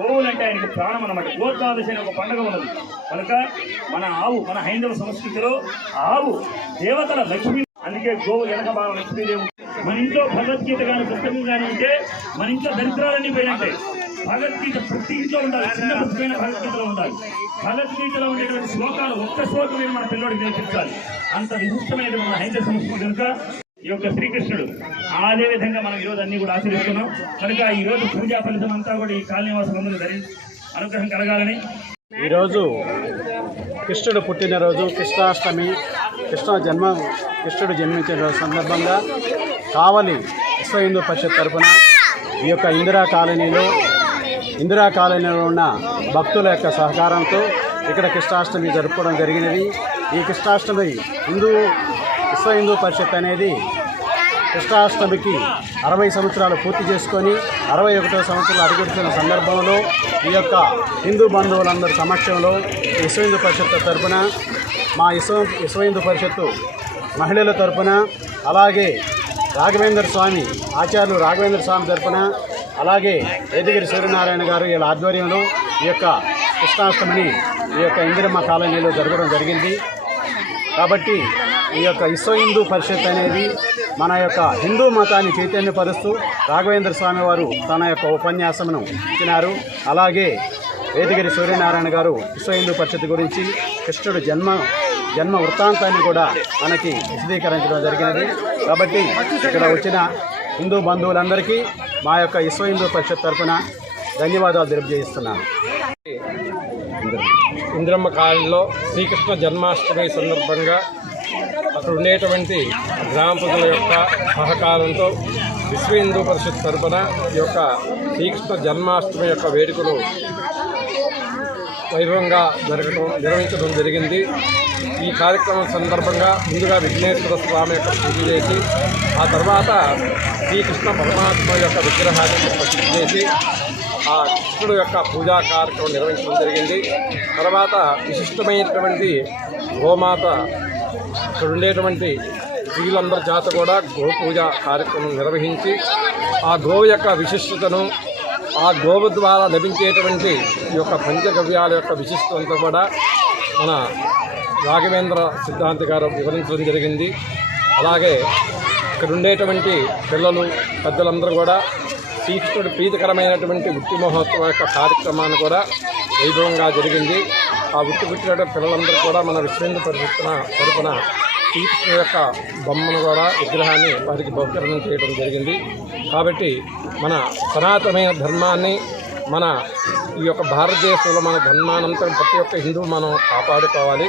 గోవులు అంటే ఆయనకి ప్రాణం అనమాట గోద్వాదశి అనే ఒక పండుగ ఉన్నది. కనుక మన ఆవు మన హైందవ సంస్కృతిలో ఆవు దేవతల లక్ష్మి. అందుకే గోవు వెనక భాగం లక్ష్మీదేవి మన ఇంట్లో భగవద్గీత కానీ పుస్తకం కానీ ఉంటే మన ఇంట్లో దరిద్రాలన్నీ పోయినట్టే. భగవద్గీత ప్రతి ఇంట్లో ఉండాలి. చిన్న పుస్తకమైన భగవద్గీతలో ఉండాలి. భగవద్గీతలో ఉండేటువంటి శ్లోకాలు ఒక్క శ్లోకమైన మన పిల్లోడికి నేర్పించాలి. అంత విశిష్టమైన మన హైందవ సంస్కృతి కనుక ఈ యొక్క శ్రీకృష్ణుడు అదే విధంగా మనం ఈరోజు అన్ని కూడా ఆచరిస్తున్నాం. కనుక ఈరోజు పూజా ఫలితం అంతా కూడా ఈ కాలనివాసులందరూ ధరి అనుగ్రహం కలగాలని. ఈరోజు కృష్ణుడు పుట్టినరోజు కృష్ణాష్టమి కృష్ణ జన్మ కృష్ణుడు జన్మించిన రోజు సందర్భంగా కావలి విశ్వ హిందూ పరిషత్ తరఫున ఈ యొక్క ఇందిరా కాలనీలో ఇందిరా కాలనీలో ఉన్న భక్తుల యొక్క సహకారంతో ఇక్కడ కృష్ణాష్టమి జరుపుకోవడం జరిగినది. ఈ కృష్ణాష్టమి హిందూ విశ్వ హిందూ పరిషత్ అనేది కృష్ణాష్టమికి అరవై సంవత్సరాలు పూర్తి చేసుకొని అరవై ఒకటో సంవత్సరాలు అడుగుతున్న సందర్భంలో ఈ యొక్క హిందూ బంధువులందరి సమక్షంలో విశ్వ హిందూ పరిషత్ తరపున మా విశ్వ విశ్వ హిందూ పరిషత్తు మహిళల తరపున అలాగే రాఘవేంద్ర స్వామి ఆచార్యులు రాఘవేంద్ర స్వామి తరఫున అలాగే వేదగిరి సూర్యనారాయణ గారు వీళ్ళ ఆధ్వర్యంలో ఈ యొక్క కృష్ణాష్టమిని ఈ యొక్క ఇందిరమ్మ కాలనీలో జరగడం జరిగింది. కాబట్టి ఈ యొక్క విశ్వ హిందూ పరిషత్ అనేది మన యొక్క హిందూ మతాన్ని చైతన్యపరుస్తూ రాఘవేంద్ర స్వామి వారు తన యొక్క ఉపన్యాసమును ఇచ్చినారు. అలాగే వేదగిరి సూర్యనారాయణ గారు విశ్వ హిందూ పరిషత్ గురించి కృష్ణుడు జన్మ జన్మ వృత్తాంతాన్ని కూడా మనకి విశదీకరించడం జరిగినది. కాబట్టి ఇక్కడ వచ్చిన హిందూ బంధువులందరికీ మా యొక్క విశ్వ హిందూ పరిషత్ తరఫున ధన్యవాదాలు తెలియజేస్తున్నాను. ఇంద్రమ్మ కాలంలో శ్రీకృష్ణ జన్మాష్టమి సందర్భంగా అక్కడ ఉండేటువంటి గ్రామ ప్రజల యొక్క సహకారంతో విశ్వ హిందూ పరిషత్ తరపున ఈ యొక్క శ్రీకృష్ణ జన్మాష్టమి యొక్క వేడుకలు వైభవంగా జరగడం నిర్వహించడం జరిగింది. ఈ కార్యక్రమం సందర్భంగా ముందుగా విఘ్నేశ్వర స్వామి యొక్క పూజ చేసి ఆ తర్వాత శ్రీకృష్ణ పరమాత్మ యొక్క విగ్రహాన్ని ప్రతిష్ఠ చేసి ఆ కృష్ణుడు యొక్క పూజా కార్యక్రమం నిర్వహించడం జరిగింది. తర్వాత విశిష్టమైనటువంటి గోమాత ఇక్కడ ఉండేటువంటి స్త్రీలందరి చేత కూడా గో పూజ కార్యక్రమం నిర్వహించి ఆ గోవు యొక్క విశిష్టతను ఆ గోవు ద్వారా లభించేటువంటి ఈ యొక్క పంచగవ్యాల యొక్క విశిష్టంతో కూడా మన రాఘవేంద్ర సిద్ధాంతి గారు వివరించడం జరిగింది. అలాగే ఇక్కడ ఉండేటువంటి పిల్లలు పెద్దలందరూ కూడా శ్రీకృష్ణుడు ప్రీతికరమైనటువంటి ఉట్టి మహోత్సవం యొక్క కార్యక్రమాన్ని కూడా వైభవంగా జరిగింది. ఆ ఉట్టి పుట్టిన పిల్లలందరూ కూడా మన విశ్వేంద్ర పరిషత్తున తరపున శ్రీకృష్ణుడి యొక్క బొమ్మను కూడా విగ్రహాన్ని వారికి బహుకరణం చేయడం జరిగింది. కాబట్టి మన సనాతనమైన ధర్మాన్ని మన ఈ యొక్క భారతదేశంలో మన ధర్మానంతా ప్రతి ఒక్క హిందువు మనం కాపాడుకోవాలి.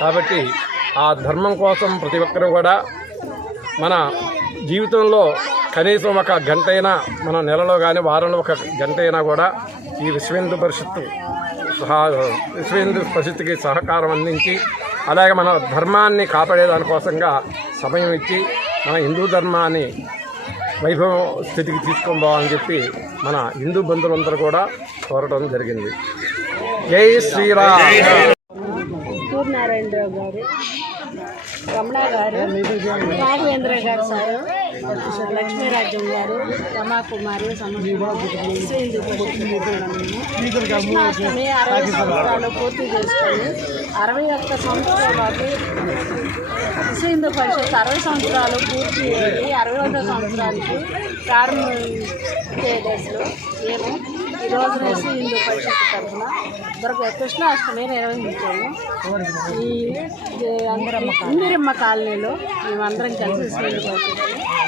కాబట్టి ఆ ధర్మం కోసం ప్రతి ఒక్కరూ కూడా మన జీవితంలో కనీసం ఒక గంట అయినా మన నెలలో కానీ వారంలో ఒక గంట అయినా కూడా ఈ విశ్వ హిందూ పరిషత్తు సహా విశ్వ హిందూ పరిషత్తుకి సహకారం అందించి అలాగే మన ధర్మాన్ని కాపాడే దానికోసంగా సమయం ఇచ్చి మన హిందూ ధర్మాన్ని వైభవం స్థితికి తీసుకొని పోవాలని చెప్పి మన హిందూ బంధువులందరూ కూడా కోరడం జరిగింది. జై శ్రీరామ్! సూర్యనారాయణరావు గారు రమణ గారు రాఘవేంద్ర గారు సార్ లక్ష్మీరాజ్యం గారు రమాకుమారి కృష్ణాష్టమి అరవై సంవత్సరాలు పూర్తి చేసుకొని అరవై ఒక్క సంవత్సరాలకి విశ్వ హిందూ పరిషత్ అరవై సంవత్సరాలు పూర్తి అయ్యి అరవై ఒక్క సంవత్సరానికి ప్రారంభించే దశలో మేము ఈ రోజు విశ్వ హిందూ పరిషత్ తరఫున దొరక కృష్ణాష్టమి నిర్వహించాము. ఈ ఇది అందరమ్మ ఇందిరమ్మ కాలనీలో మేమందరం కలిసి విశ్వ హిందూ పరిషత్